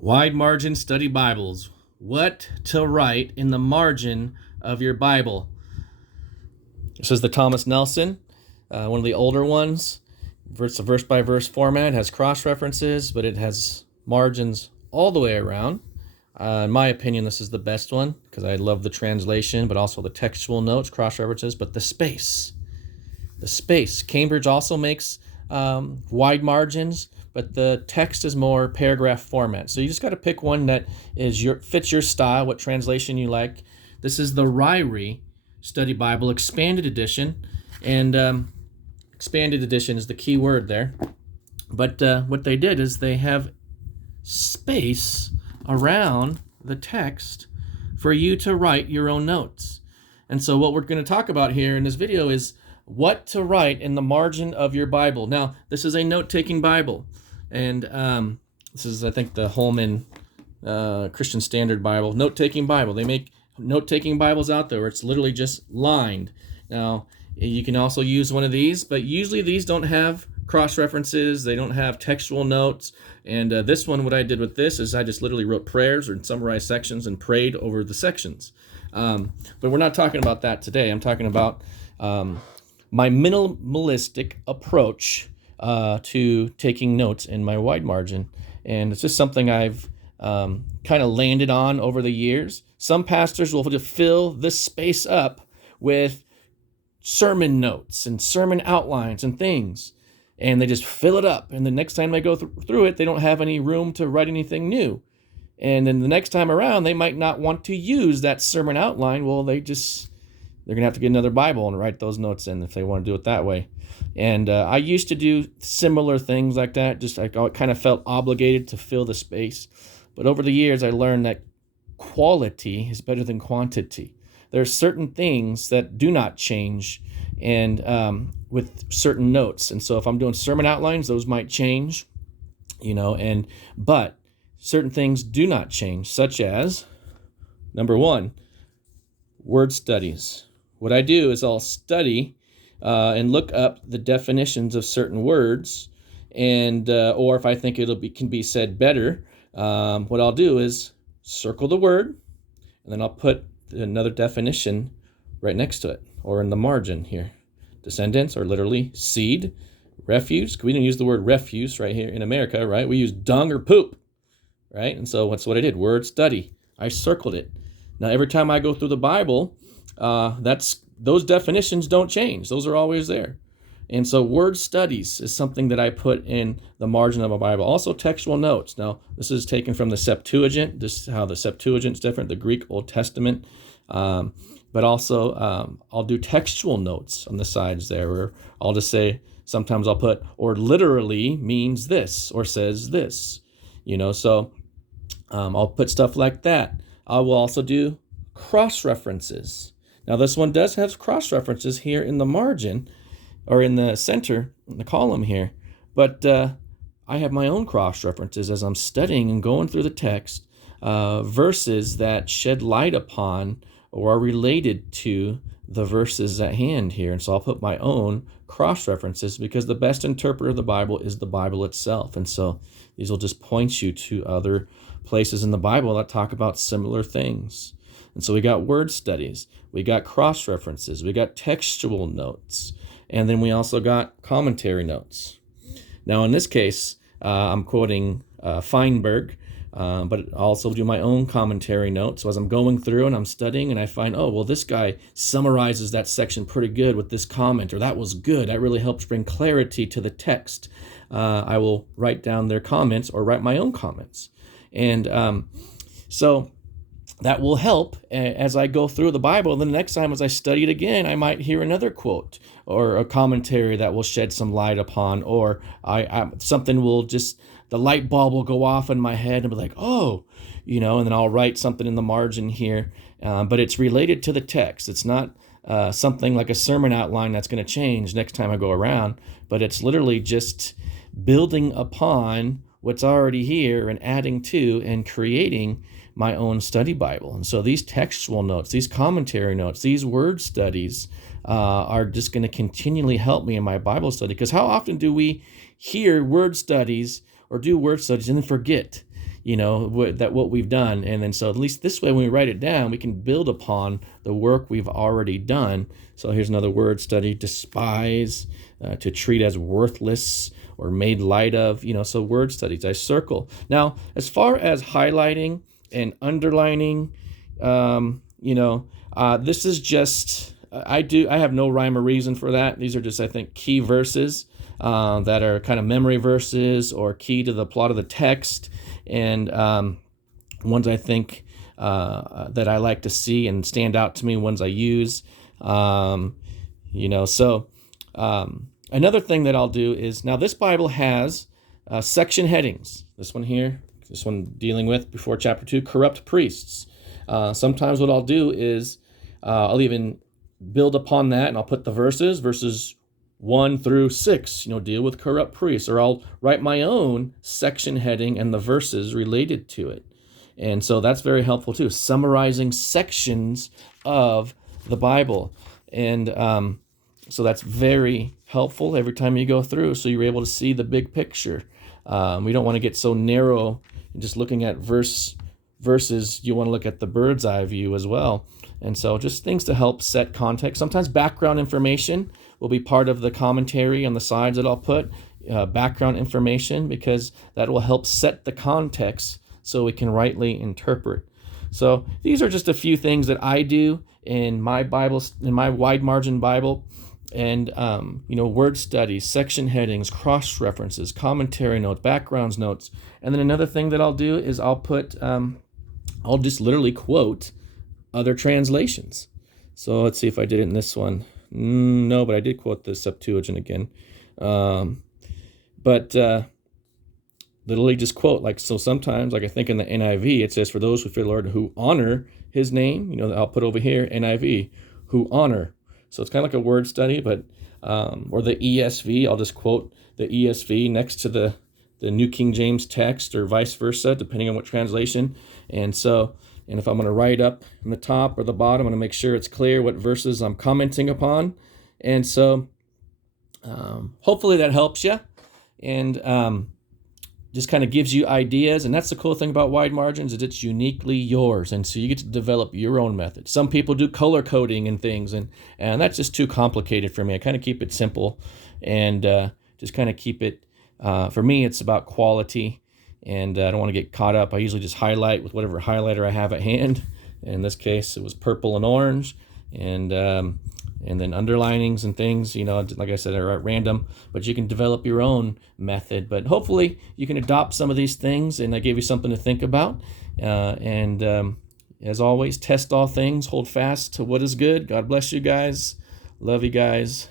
Wide margin study Bibles. What to write in the margin of your Bible. This is the Thomas Nelson, one of the older ones. It's a verse by verse format. It has cross references, but it has margins all the way around. In my opinion, this is the best one because I love the translation, but also the textual notes, cross references, but the space. Cambridge also makes wide margins, but the text is more paragraph format. So you just got to pick one that fits your style, what translation you like. This is the Ryrie Study Bible Expanded Edition, and expanded edition is the key word there. But what they did is they have space around the text for you to write your own notes. And so what we're going to talk about here in this video is what to write in the margin of your Bible. Now, this is a note-taking Bible, and this is, I think, the Holman Christian Standard Bible, note-taking Bible. They make note-taking Bibles out there where it's literally just lined. Now, you can also use one of these, but usually these don't have cross-references. They don't have textual notes. And this one, what I did with this is I just literally wrote prayers or summarized sections and prayed over the sections. But we're not talking about that today. I'm talking about my minimalistic approach to taking notes in my wide margin. And it's just something I've kind of landed on over the years. Some pastors will just fill this space up with sermon notes and sermon outlines and things, and they just fill it up. And the next time they go through it, they don't have any room to write anything new. And then the next time around, they might not want to use that sermon outline. Well, they're going to have to get another Bible and write those notes in if they want to do it that way. And I used to do similar things like that. Just I kind of felt obligated to fill the space. But over the years, I learned that quality is better than quantity. There are certain things that do not change, and with certain notes. And so if I'm doing sermon outlines, those might change, but certain things do not change, such as, number one, word studies. What I do is I'll study and look up the definitions of certain words, and or if I think can be said better, what I'll do is circle the word, and then I'll put another definition right next to it, or in the margin here. Descendants are literally seed, refuse. We didn't use the word refuse right here in America, right? We use dung or poop, right? And so that's what I did. Word study. I circled it. Now, every time I go through the Bible, those definitions don't change. Those are always there. And so word studies is something that I put in the margin of a Bible. Also textual notes. Now, this is taken from the Septuagint. This is how the Septuagint is different, the Greek Old Testament. But also I'll do textual notes on the sides there, where I'll just say, sometimes I'll put, or literally means this, or says this. So I'll put stuff like that. I will also do cross-references. Now, this one does have cross-references here in the margin, or in the center, in the column here. But I have my own cross-references as I'm studying and going through the text, verses that shed light upon or are related to the verses at hand here. And so I'll put my own cross-references, because the best interpreter of the Bible is the Bible itself. And so these will just point you to other places in the Bible that talk about similar things. And so we got word studies, we got cross-references, we got textual notes, and then we also got commentary notes. Now, in this case, I'm quoting Feinberg, but I also do my own commentary notes. So as I'm going through and I'm studying and I find, this guy summarizes that section pretty good with this comment, or that was good. That really helps bring clarity to the text. I will write down their comments or write my own comments. And so that will help as I go through the Bible. Then the next time as I study it again, I might hear another quote or a commentary that will shed some light upon, or something will just, the light bulb will go off in my head and be like, and then I'll write something in the margin here. But it's related to the text. It's not something like a sermon outline that's going to change next time I go around, but it's literally just building upon what's already here and adding to and creating my own study Bible. And so these textual notes, these commentary notes, these word studies are just going to continually help me in my Bible study. Because how often do we hear word studies or do word studies and then forget? that what we've done. And then so at least this way, when we write it down, we can build upon the work we've already done. So here's another word study: despise, to treat as worthless or made light of. So word studies I circle. Now, as far as highlighting and underlining, this is just I have no rhyme or reason for that. These are just, I think, key verses that are kind of memory verses or key to the plot of the text, and ones I think that I like to see and stand out to me, ones I use. Another thing that I'll do is, now this Bible has section headings. This one dealing with, before chapter 2, corrupt priests. Sometimes what I'll do is I'll even build upon that, and I'll put the verses 1 through 6, deal with corrupt priests, or I'll write my own section heading and the verses related to it. And so that's very helpful too, summarizing sections of the Bible. And so that's very helpful every time you go through, so you're able to see the big picture. We don't want to get so narrow and just looking at verses. You want to look at the bird's eye view as well. And so just things to help set context. Sometimes background information will be part of the commentary on the sides that I'll put, background information, because that will help set the context so we can rightly interpret. So these are just a few things that I do in my Bible, in my wide margin Bible. And, word studies, section headings, cross references, commentary notes, backgrounds notes. And then another thing that I'll do is I'll just literally quote other translations. So let's see if I did it in this one. No, but I did quote the Septuagint again. Literally just quote, so sometimes, I think in the NIV, it says, for those who fear the Lord, who honor his name, I'll put over here, NIV, who honor. So it's kind of like a word study, but, or the ESV, I'll just quote the ESV next to the New King James text, or vice versa, depending on what translation. And if I'm going to write up in the top or the bottom, I'm going to make sure it's clear what verses I'm commenting upon. And so hopefully that helps you, and just kind of gives you ideas. And that's the cool thing about wide margins, is it's uniquely yours. And so you get to develop your own method. Some people do color coding and things, and that's just too complicated for me. I kind of keep it simple, and just kind of keep it, for me, it's about quality. And I don't want to get caught up. I usually just highlight with whatever highlighter I have at hand. In this case, it was purple and orange, and then underlinings and things, like I said, are at random. But you can develop your own method. But hopefully you can adopt some of these things, and I gave you something to think about. As always, test all things, hold fast to what is good. God bless you guys. Love you guys.